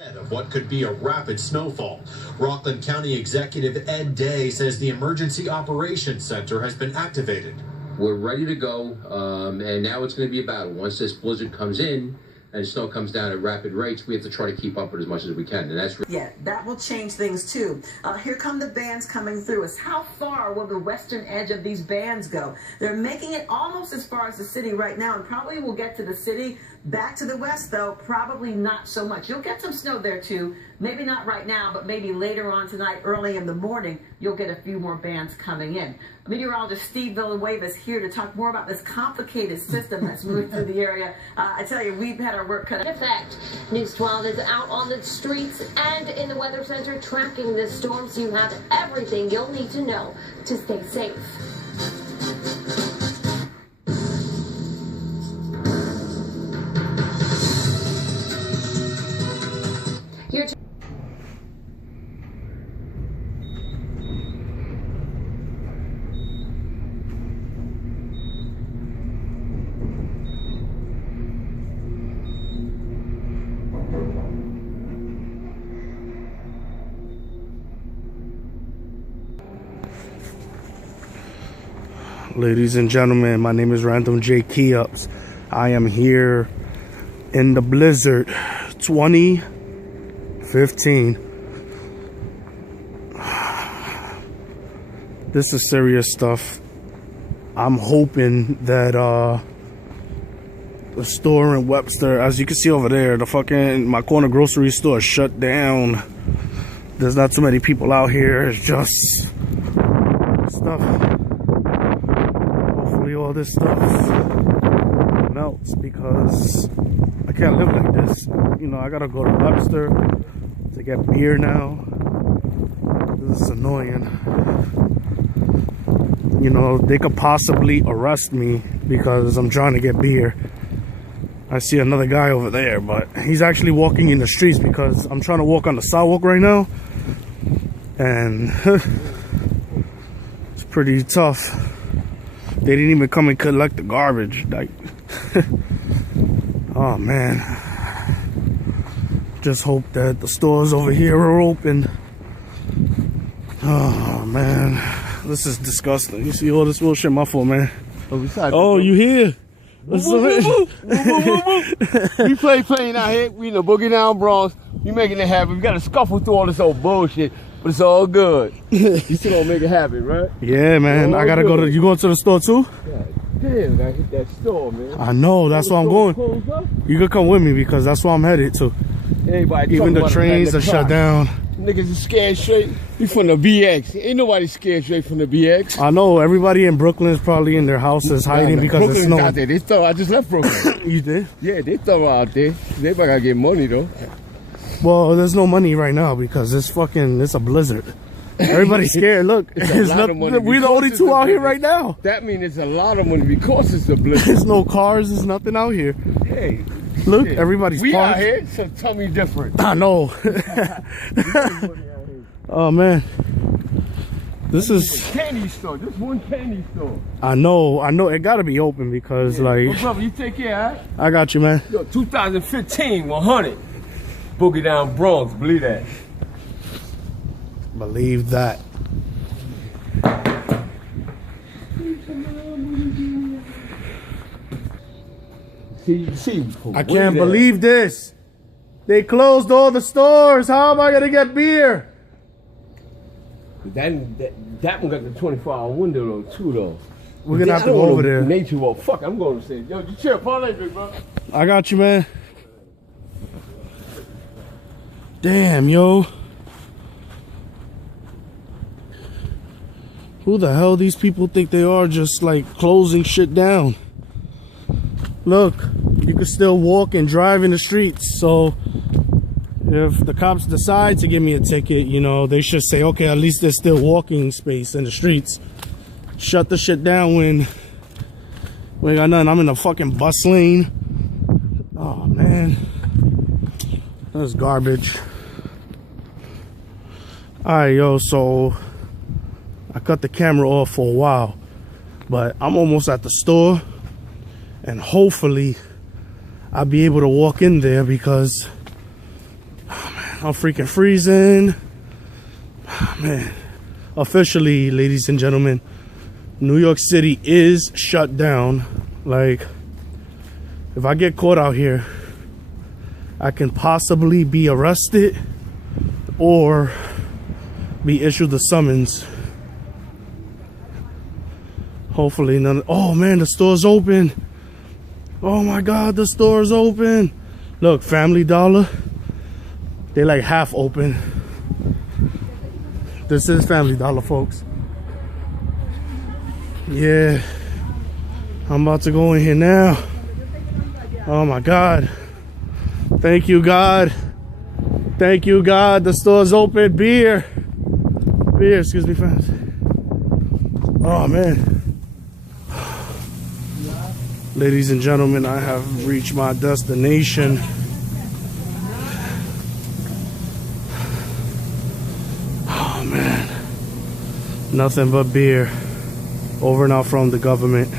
Of what could be a rapid snowfall. Rockland County Executive Ed Day says the Emergency Operations Center has been activated. We're ready to go, and now it's going to be a battle. Once this blizzard comes in and snow comes down at rapid rates, we have to try to keep up with as much as we can, and that's yeah, that will change things too. Here come the bands coming through us. How far will the western edge of these bands go? They're making it almost as far as the city right now, and probably will get to the city. Back to the west, though, probably not so much. You'll get some snow there, too. Maybe not right now, but maybe later on tonight, early in the morning, you'll get a few more bands coming in. Meteorologist Steve Villanueva is here to talk more about this complicated system that's moved through the area. I tell you, we've had our work cut out. In effect, News 12 is out on the streets and in the Weather Center tracking this storm, so you have everything you'll need to know to stay safe. Ladies and gentlemen, my name is Random J. Keyups. I am here in the Blizzard 2015. This is serious stuff. I'm hoping that the store in Webster, as you can see over there, my corner grocery store is shut down. There's not too many people out here. It's just stuff. All this stuff melts because I can't live like this. You know, I gotta go to Webster to get beer now. This is annoying. You know, they could possibly arrest me because I'm trying to get beer. I see another guy over there, but he's actually walking in the streets because I'm trying to walk on the sidewalk right now, and it's pretty tough. They didn't even come and collect the garbage. Like, oh man. Just hope that the stores over here are open. Oh man. This is disgusting. You see all this bullshit, my fault, man. Oh, you here? What's up? We playing out here. We in the Boogie Down Bronx. We making it happen. We got to scuffle through all this old bullshit. But it's all good. You still gonna make it happen, right? Yeah, man. I gotta go to. You going to the store too? God damn, I hit that store, man. I know. That's why I'm going. You could come with me because that's where I'm headed to. Everybody even the trains are shut down. Niggas is scared straight. We from the BX. Ain't nobody scared straight from the BX. I know. Everybody in Brooklyn is probably in their houses hiding because it's snowing. Out there. They thought I just left Brooklyn. You did? Yeah, they thought out there. They gotta get money though. Well, there's no money right now because it's a blizzard. Everybody's scared. Look, we're the only two out here right now. That means it's a lot of money because it's a blizzard. There's no cars. There's nothing out here. Hey, look, everybody's we parked. out here, so tell me different. I know. Oh man, this is a candy store. Just one candy store. I know. It gotta be open because like. Well, brother, you take care, all right? I got you, man. Yo, 2015, 100. Boogie Down Bronx, believe that. Believe that. See, I can't believe this. They closed all the stores. How am I gonna get beer? That one got the 24-hour window though, too though. We're gonna have to go over there. Nature walk. Fuck, I'm going to say, yo, you chill, parlay, big bro. I got you, man. Damn, yo. Who the hell these people think they are, just like closing shit down? Look, you can still walk and drive in the streets. So if the cops decide to give me a ticket, you know, they should say, okay, at least there's still walking space in the streets. Shut the shit down when we ain't got nothing. I'm in the fucking bus lane. Oh man, that's garbage. Alright, yo, so I cut the camera off for a while, but I'm almost at the store, and hopefully I'll be able to walk in there because, oh I'm freaking freezing. Man, officially, ladies and gentlemen, New York City is shut down. Like, if I get caught out here, I can possibly be arrested or be issued a summons. Hopefully none. Oh man, the store's open. Oh my God, the store's open. Look, Family Dollar, they like half open. This is Family Dollar, folks. Yeah, I'm about to go in here now. Oh my God. Thank you, God. Thank you, God. The store's open. Beer, excuse me, fans. Oh man. Ladies and gentlemen, I have reached my destination. Oh man, nothing but beer. Over and out from the government.